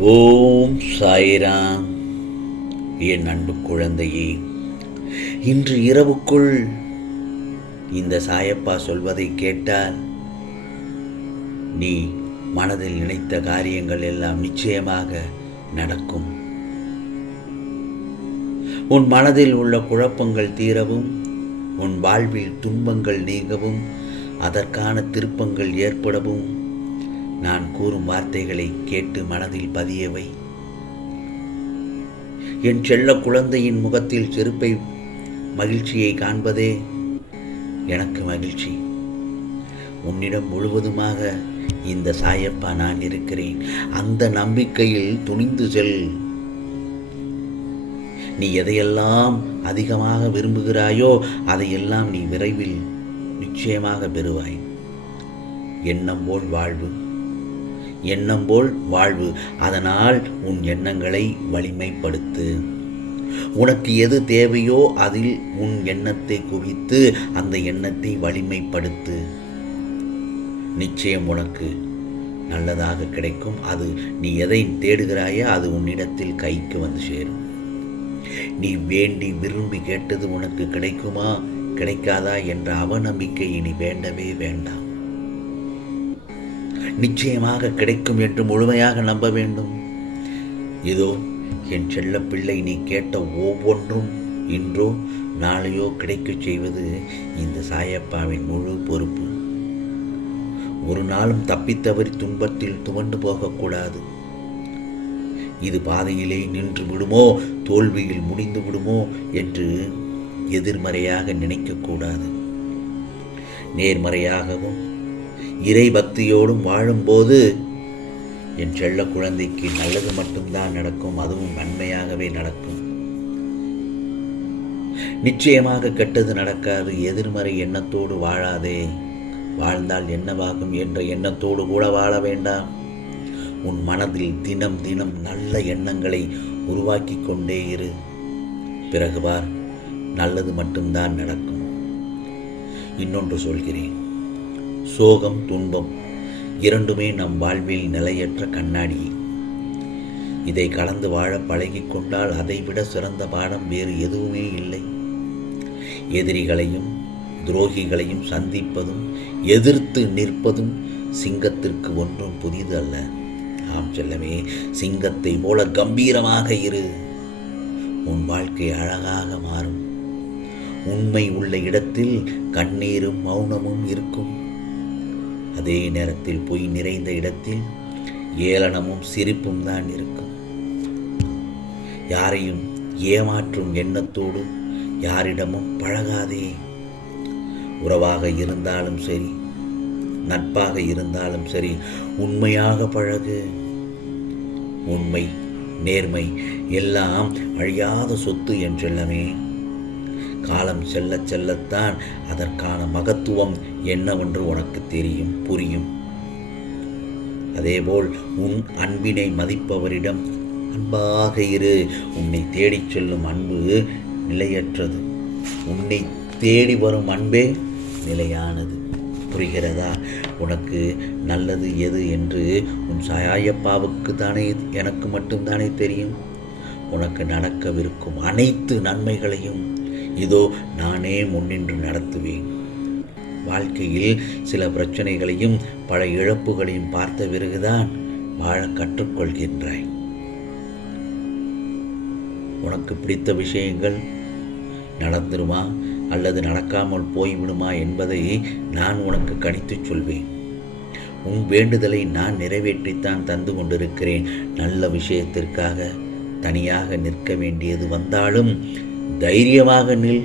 ஓம் சாய்ராம். என் அன்பு குழந்தையே இன்று இரவுக்குள் இந்த சாயப்பா சொல்வதை கேட்டால் நீ மனதில் நினைத்த காரியங்கள் எல்லாம் நிச்சயமாக நடக்கும். உன் மனதில் உள்ள குழப்பங்கள் தீரவும் உன் வாழ்வில் துன்பங்கள் நீங்கவும் அதற்கான திருப்பங்கள் ஏற்படவும் நான் கூறும் வார்த்தைகளை கேட்டு மனதில் பதியவை. என் செல்ல குழந்தையின் முகத்தில் செருப்பை மகிழ்ச்சியை காண்பதே எனக்கு மகிழ்ச்சி. உன்னிடம் முழுவதுமாக இந்த சாயப்பா நான் இருக்கிறேன். அந்த நம்பிக்கையில் துணிந்து செல். நீ எதையெல்லாம் அதிகமாக விரும்புகிறாயோ அதையெல்லாம் நீ விரைவில் நிச்சயமாக பெறுவாய். எண்ணம் போல் வாழ்வு. எண்ணம் போல் வாழ்வு. அதனால் உன் எண்ணங்களை வலிமைப்படுத்து. உனக்கு எது தேவையோ அதில் உன் எண்ணத்தை குவித்து அந்த எண்ணத்தை வலிமைப்படுத்து. நிச்சயம் உனக்கு நல்லதாக கிடைக்கும். அது நீ எதை தேடுகிறாயோ அது உன்னிடத்தில் கைக்கு வந்து சேரும். நீ வேண்டி விரும்பி கேட்டது உனக்கு கிடைக்குமா? கிடைக்காதா என்ற அவநம்பிக்கை இனி வேண்டவே வேண்டாம். நிச்சயமாக கிடைக்கும் என்று முழுமையாக நம்ப வேண்டும். இதோ என் செல்ல பிள்ளை நீ கேட்ட ஒவ்வொன்றும் இன்றோ நாளையோ கிடைக்கச் செய்வது இந்த சாயப்பாவின் முழு பொறுப்பு. ஒரு நாளும் தப்பித்தவறி துன்பத்தில் துவண்டு போகக்கூடாது. இது பாதையிலே நின்று விடுமோ தோல்வியில் முடிந்து விடுமோ என்று எதிர்மறையாக நினைக்கக்கூடாது. நேர்மறையாகவும் இறை பக்தியோடும் வாழும்போது என் செல்ல குழந்தைக்கு நல்லது மட்டும்தான் நடக்கும் அதுவும் நன்மையாகவே நடக்கும். நிச்சயமாக கெட்டது நடக்காது எதிர்மறை எண்ணத்தோடு வாழாதே. வாழ்ந்தால் என்னவாகும் என்ற எண்ணத்தோடு கூட வாழ வேண்டாம். உன் மனதில் தினம் தினம் நல்ல எண்ணங்களை உருவாக்கி கொண்டே இரு. பிறகு பார் நல்லது மட்டும்தான் நடக்கும். இன்னொன்று சொல்கிறேன். சோகம் துன்பம் இரண்டுமே நம் வாழ்வில் நிலையற்ற கண்ணாடி இதை கலந்து வாழ பழகி கொண்டால் அதைவிட சிறந்த பாடம் வேறு எதுவுமே இல்லை. எதிரிகளையும் துரோகிகளையும் சந்திப்பதும் எதிர்த்து நிற்பதும் சிங்கத்திற்கு ஒன்றும் புதிது அல்ல. ஆம் செல்லமே சிங்கத்தை போல கம்பீரமாக இரு. உன் வாழ்க்கை அழகாக மாறும். உண்மை உள்ள இடத்தில் கண்ணீரும் மௌனமும் இருக்கும். அதே நேரத்தில் பொய் நிறைந்த இடத்தில் ஏளனமும் சிரிப்பும் தான் இருக்கும். யாரையும் ஏமாற்றும் எண்ணத்தோடு யாரிடமும் பழகாதே. உறவாக இருந்தாலும் சரி நட்பாக இருந்தாலும் சரி உண்மையாக பழகு. உண்மை நேர்மை எல்லாம் அழியாத சொத்து என்றெல்லாமே காலம் செல்ல செல்லத்தான் அதற்கான மகத்துவம் என்னவென்று உனக்கு தெரியும் புரியும். அதேபோல் உன் அன்பினை மதிப்பவரிடம் அன்பாக இரு உன்னை தேடிச் செல்லும் அன்பு நிலையற்றது. உன்னை தேடி வரும் அன்பே நிலையானது. புரிகிறதா? உனக்கு நல்லது எது என்று உன் சாயப்பாவுக்கு தானே எனக்கு மட்டும்தானே தெரியும். உனக்கு நடக்கவிருக்கும் அனைத்து நன்மைகளையும் இதோ நானே முன்னின்று நடத்துவேன். வாழ்க்கையில் சில பிரச்சனைகளையும் பல இழப்புகளையும் பார்த்த பிறகுதான் வாழ கற்றுக்கொள்கின்றாய். உனக்கு பிடித்த விஷயங்கள் நடந்துருமா? அல்லது நடக்காமல் போய்விடுமா என்பதை நான் உனக்கு கணித்துச் சொல்வேன். உன் வேண்டுதலை நான் நிறைவேற்றித்தான் தந்து கொண்டிருக்கிறேன். நல்ல விஷயத்திற்காக தனியாக நிற்க வேண்டியது வந்தாலும் தைரியமாக நில்.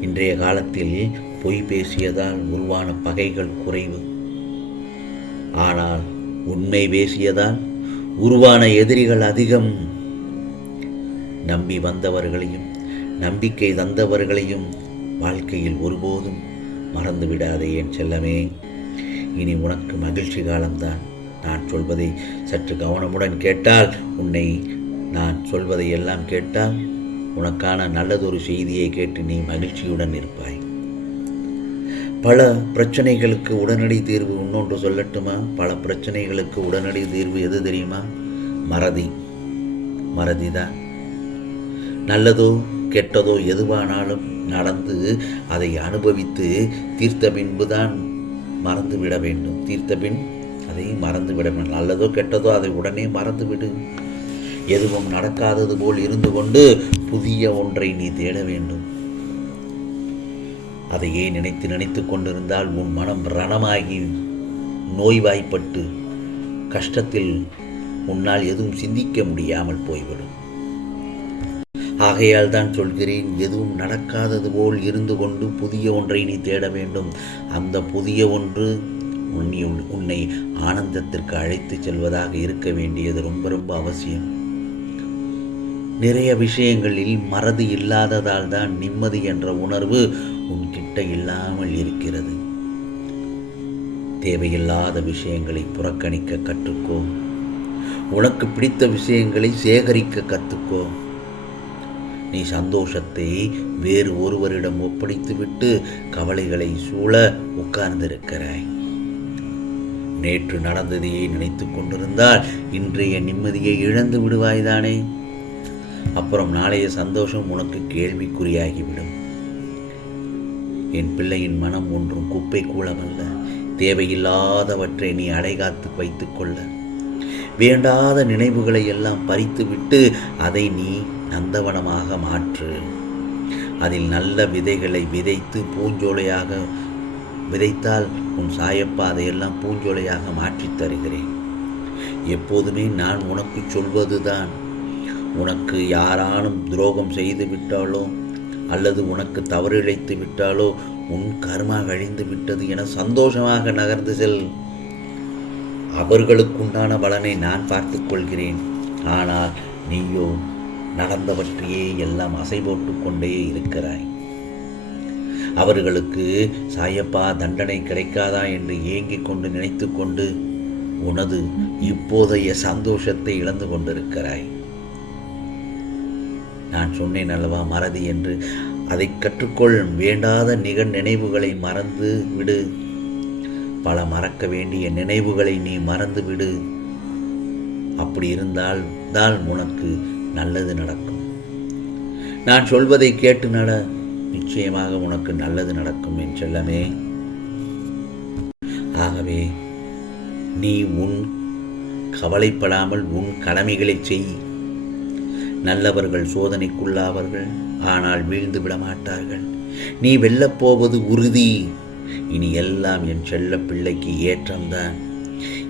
இன்றைய காலத்தில் பொய் பேசியதால் உருவான பகைகள் குறைவு. ஆனால் உண்மை பேசியதால் உருவான எதிரிகள் அதிகம். நம்பி வந்தவர்களையும் நம்பிக்கை தந்தவர்களையும் வாழ்க்கையில் ஒருபோதும் மறந்து விடாதே என் செல்லமே. இனி உனக்கு மகிழ்ச்சி காலம்தான். நான் சொல்வதை சற்று கவனமுடன் கேட்டால் உன்னை நான் சொல்வதை எல்லாம் கேட்டால் உனக்கான நல்லதொரு செய்தியை கேட்டு நீ மகிழ்ச்சியுடன் இருப்பாய். பல பிரச்சனைகளுக்கு உடனடி தீர்வு இன்னொன்று சொல்லட்டுமா? பல பிரச்சனைகளுக்கு உடனடி தீர்வு எது தெரியுமா? மறதி. மறதி தான் நல்லதோ கெட்டதோ எதுவானாலும் நடந்து அதை அனுபவித்து தீர்த்த பின்புதான் மறந்து விட வேண்டும். தீர்த்த பின் அதை மறந்து விட வேண்டும். நல்லதோ கெட்டதோ அதை உடனே மறந்து விடு எதுவும் நடக்காதது போல் இருந்து கொண்டு புதிய ஒன்றை நீ தேட வேண்டும். அதையே நினைத்து நினைத்து கொண்டிருந்தால் உன் மனம் ரணமாகி நோய்வாய்ப்பட்டு கஷ்டத்தில் உன்னால் எதுவும் சிந்திக்க முடியாமல் போய்விடும். ஆகையால் தான் சொல்கிறேன் எதுவும் நடக்காதது போல் இருந்து கொண்டு புதிய ஒன்றை நீ தேட வேண்டும். அந்த புதிய ஒன்று உன்னை உன்னை ஆனந்தத்திற்கு அழைத்து செல்வதாக இருக்க வேண்டியது ரொம்ப ரொம்ப அவசியம். நிறைய விஷயங்களில் மறதி இல்லாததால் தான் நிம்மதி என்ற உணர்வு உன்கிட்ட இல்லாமல் இருக்கிறது. தேவையில்லாத விஷயங்களை புறக்கணிக்க கற்றுக்கோ. உனக்கு பிடித்த விஷயங்களை சேகரிக்க கற்றுக்கோ. நீ சந்தோஷத்தை வேறு ஒருவரிடம் ஒப்படைத்துவிட்டு கவலைகளை சூழ உட்கார்ந்திருக்கிறாய். நேற்று நடந்ததையே நினைத்து கொண்டிருந்தால் இன்றைய நிம்மதியை இழந்து விடுவாய்தானே அப்புறம் நாளைய சந்தோஷம் உனக்கு கேள்விக்குறியாகிவிடும். என் பிள்ளையின் மனம் ஒன்றும் குப்பை கூலமல்ல தேவையில்லாதவற்றை நீ அடைகாத்து வைத்துக்கொள்ள வேண்டாத நினைவுகளை எல்லாம் பறித்துவிட்டு அதை நீ நந்தவனமாக மாற்று. அதில் நல்ல விதைகளை விதைத்து பூஞ்சோலையாக விதைத்தால் உன் சாயப்பா அதையெல்லாம் பூஞ்சோலையாக மாற்றித் தருகிறேன். எப்போதுமே நான் உனக்கு சொல்வதுதான். உனக்கு யாரானும் துரோகம் செய்து விட்டாலோ அல்லது உனக்கு தவறிழைத்து விட்டாலோ உன் கர்மா கழிந்து விட்டது என சந்தோஷமாக நகர்ந்து செல். அவர்களுக்குண்டான பலனை நான் பார்த்து கொள்கிறேன். ஆனால் நீயோ நடந்தவற்றையே எல்லாம் அசை போட்டு கொண்டே இருக்கிறாய். அவர்களுக்கு சாயப்பா தண்டனை கிடைக்காதா என்று ஏங்கிக் கொண்டு நினைத்து கொண்டு உனது இப்போதைய சந்தோஷத்தை இழந்து கொண்டிருக்கிறாய். நான் சொன்னேன் அல்லவா மறதி என்று. அதை கற்றுக்கொள் வேண்டாத நிகழ் நினைவுகளை மறந்து விடு. பல மறக்க வேண்டிய நினைவுகளை நீ மறந்து விடு. அப்படி இருந்தால் தான் உனக்கு நல்லது நடக்கும். நான் சொல்வதை கேட்டு நட நிச்சயமாக உனக்கு நல்லது நடக்கும் என் செல்லமே. ஆகவே நீ உன் கவலைப்படாமல் உன் கடமைகளை செய். நல்லவர்கள் சோதனைக்குள்ளாவார்கள். ஆனால் வீழ்ந்து விடமாட்டார்கள். நீ வெல்லப்போவது உறுதி. இனி எல்லாம் என் செல்ல பிள்ளைக்கு ஏற்றம்தான்.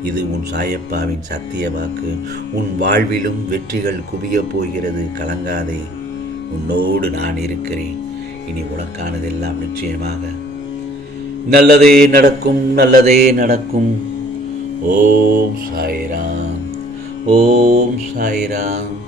இது உன் சாயப்பாவின் சத்திய வாக்கு. உன் வாழ்விலும் வெற்றிகள் குவியப் போகிறது. கலங்காதே. உன்னோடு நான் இருக்கிறேன். இனி உனக்கானதெல்லாம் நிச்சயமாக. நல்லதே நடக்கும் நல்லதே நடக்கும். ஓம் சாய்ராம். ஓம் சாய்ராம்.